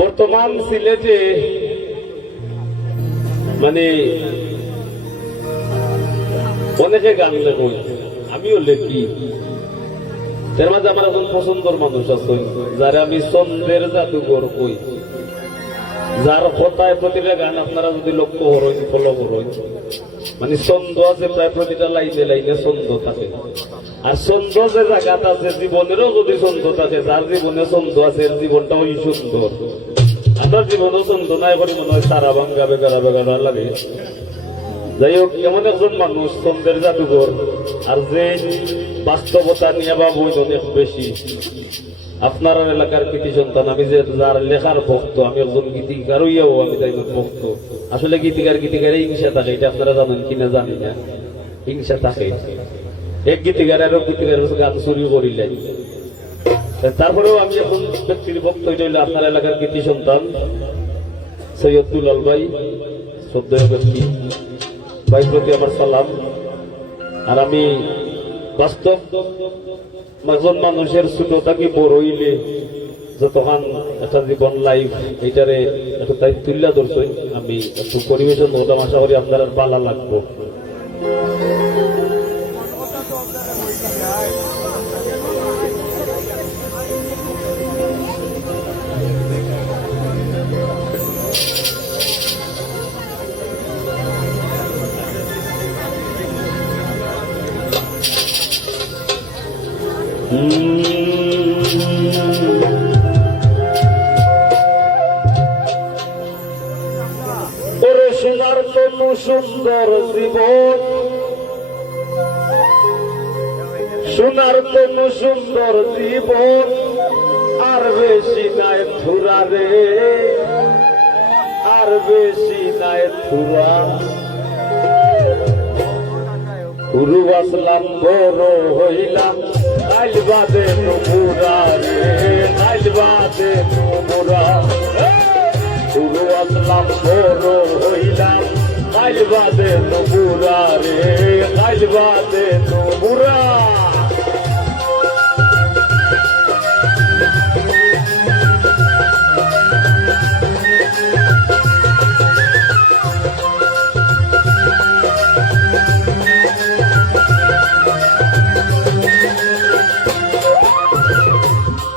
বর্তমান সিলেটে মানে অনেকে গান লেখই, আমিও লেখি। তার মাঝে আমার এখন পছন্দের মানুষ আছে যারা আমি ছন্দের জাদুঘর কই, যার কথায় প্রতিটা গান আপনারা যদি লক্ষ্য করেন, ফলো করেন, মানে ছন্দ আছে প্রায় প্রতিটা লাইনে লাইনে ছন্দ থাকে। আর ছন্দ যে জায়গাটা আছে জীবনেরও যদি ছন্দ থাকে, যার জীবনে ছন্দ আছে জীবনটা ওই সুন্দর। আমার জীবনেও ছন্দ নাই করে মনে হয় সারা ভাঙ্গা বেগারা বেগারা লাগে। যাই হোক, এমন একজন মানুষ ছন্দের জাদুঘর, আর যে বাস্তবতা নিয়ে বা বই অনেক বেশি। আপনার এলাকার কৃতি সন্তান, আমি যে যার লেখার ভক্ত, আমি একজন গীতিকার হইয়াও আমি তাই ভক্ত। আসলে গীতিকার হিংসা থাকে, এটা আপনারা জানেন কিনা জানি না, হিংসা থাকে। এক গীতিকারেরও গীতিকারের গান চুরি করিলেন। তারপরেও আমি এখন ব্যক্তির ভক্ত হইলে আপনার এলাকার কৃতি সন্তান সৈয়দ দুলাল ভাই, শ্রদ্ধেয় ব্যক্তি ভাই, প্রতি আমার সালাম। আর আমি বাস্তব একজন মানুষের ছোট থাকি বড় হইলে যতক্ষণ একটা জীবন লাইফ এইটারে একটা তাই তুল্লা ধরছেন, আমি একটু পরিবেশন হতাম, আশা করি আপনার ভালো লাগবো। ওরে সোনার তনু সুন্দর জীবন, সোনার তনু সুন্দর জীবন, আর বেশি নাই থুরা রে, আর বেশি নাই থুরা। গুরু আসলাম বড় হইলাম, আইল বাদে নুরা রে, আইল বাদে নুরা। গুরু আসলাম বড় হইলাম, আইল বাদে নুরা রে, আইল বাদে নুরা।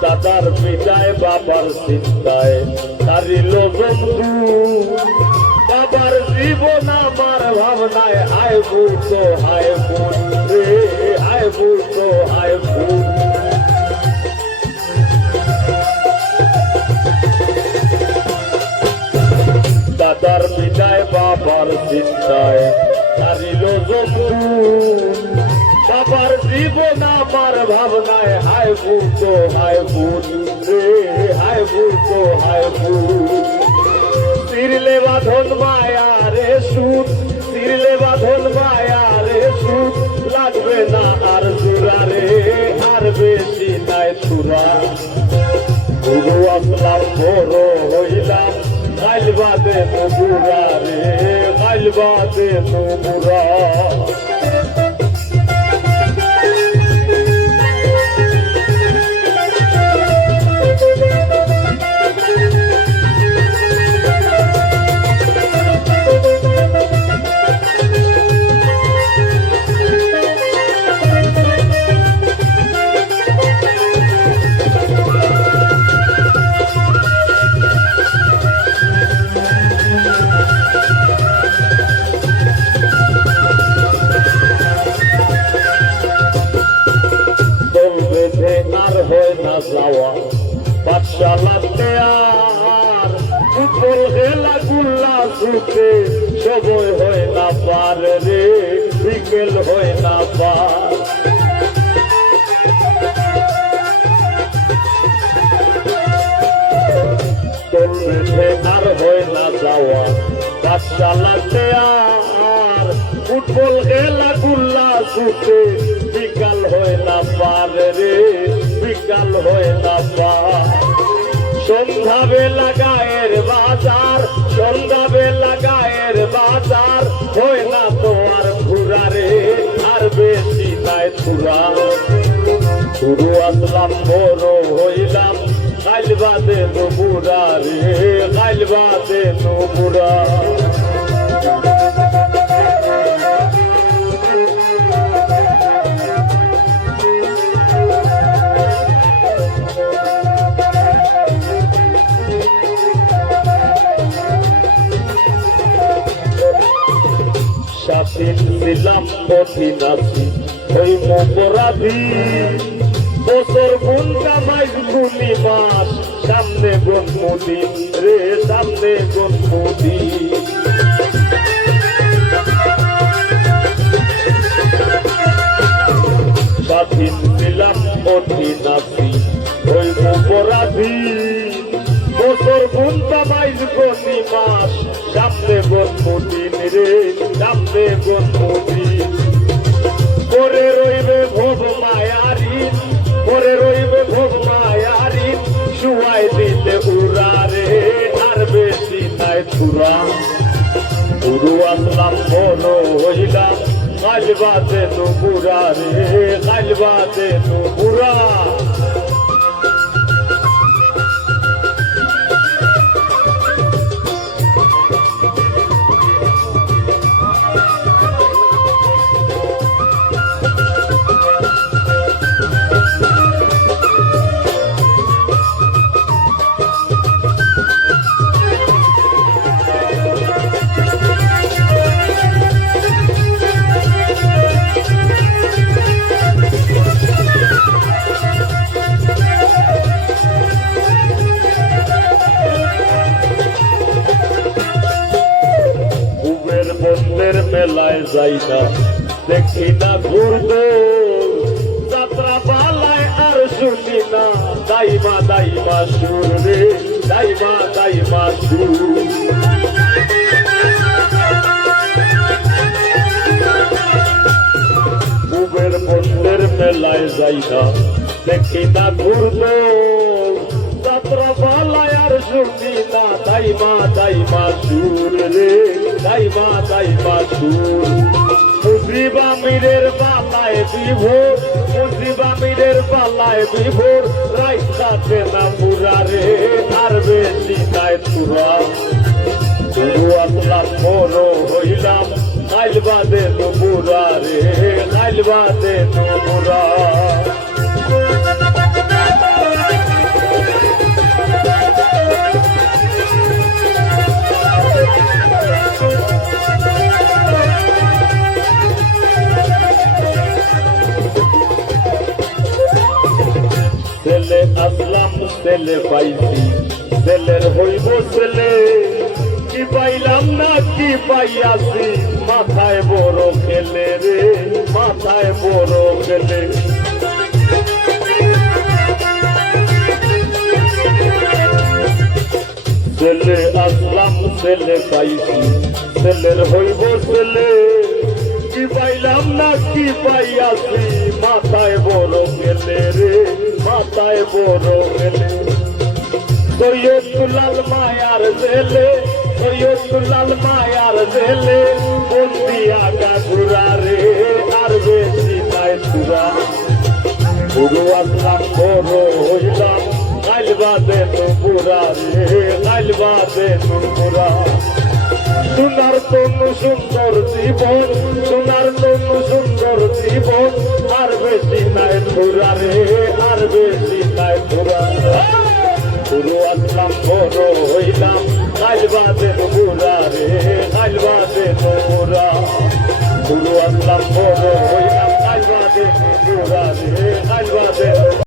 দাদার বিদায় বাবার চিন্তায় হারিল বন্ধু, বাবার জীবন আমার ভাবনায় হায় ভূত হায় ভূত রে, হায় ভূত হায় ভূত। দাদার বিদায় বাবার চিন্তায় হারিল বন্ধু, বাবার জীবন আমার ভাবনায় হায় ভূত রে, হায় ভূত হায় ভূত। তিরলে বাঁধন মায়া রে সুদ, তিরলে বাঁধন মায়া রে সুদ, লাগবে না আর জোড়া রে, আর বেশি নাই থুরা। গুরু আসলাম বড় হইলাম, আইল বাদে নুরা রে, আইল বাদে নুরা। আর হয় না যাওয়া পাঠশালাতে, আর উপর হেলা গুল্লা ছুটে সময় হয় না পার রে, বিকেল হয় না পার। আর হয় না যাওয়া পাঠশালাতে, আর ফুটবল খেলা গুল্লা ছুটে বিকাল হয় না পার রে, বিকাল হয় না পার। সন্ধ্যা বেলা গায়ের বাজার, সন্ধ্যা বেলা গায়ের বাজার, হয় না তো আর ঘুরা রে, আর বেশি নাই থুরা। শুরু আসলাম বড় হইলাম, বাদে নুপুরা রে গাইল বাদে নুপুরা সাথীন ছিলাম পথিনাথি ওই মপরাধি বছর গুনটা বাইশ গুনি মাস সামনে জন্মদিন রে সামনে জন্মদিন স্বাধীন ছিলাম পথিনাথি ওই মপরাধি বছর গুনটা বাইশ গুনি মাস সামনে জন্মদিন রে সামনে জন্মদিন করে রইবে ভোগ মায়ারি করে রইবে ভোগ মায়ারি শুয়াই দিতে উড়া রে আর বেশি নাই তুরা গুরু আসলাম বড় হইলাম কালবাতে নুপুরা রে কালবাতে নুপুরা বন্ধের মেলায় যাই না দেখি না ঘুরব যাত্রা পালায় আর শুনি না দাইমা দাইমা সুর রে দাইমা দাইমা সুর বুবের বন্ধের মেলায় যাই না দেখি না ঘুরব যাত্রা পালায় আর শুনি না দাইমা দাইমা সুর রে দাইমা দাইমা সুর মুজিবা মীরের পালায় বিভোর মুজিবা মীরের পালায় বিভোর রাইত কাটে না পুরা রে আর বেশি নাই তুরা গুরু আসলাম বড় হইলাম কাইল বাদে নুপুরা রে কাইল বাদে নুপুরা ছেলে আসলাম ছেলে পাইছি ছেলের হইব ছেলে কি পাইলাম না কি পাইয়াছি মাথায় বড় খেলে রে মাথায় বড় খেলে ছেলে আসলাম ছেলে পাইছি ছেলের হইব ছেলে কি পাইলাম না কি পাইয়াছি মাথায় বড় খেলে রে মাথায় বড় খেলে সৈয়দুল্লাল মায়ার জেলে সৈয়দুল্লাল মায়ার জেলে বন্দি আগা ঘুরা রে আর বেশি নাই তুরা গুরু আসলাম বড় হইলাম কাইল বাদে নুপুরা রে কাইল বাদে নুপুরা সোনার তনু সুন্দর জীবন সোনার তনু সুন্দর জীবন আর বেশি নাই তুরা রে আর বেশি নাই তুরা গুরু আসলাম বড় হইলাম কাইল বাদে নুপুরা রে কাইল বাদে নুপুরা গুরু আসলাম বড় হইলাম কাইল বাদে নুপুরা রে কাইল বাদে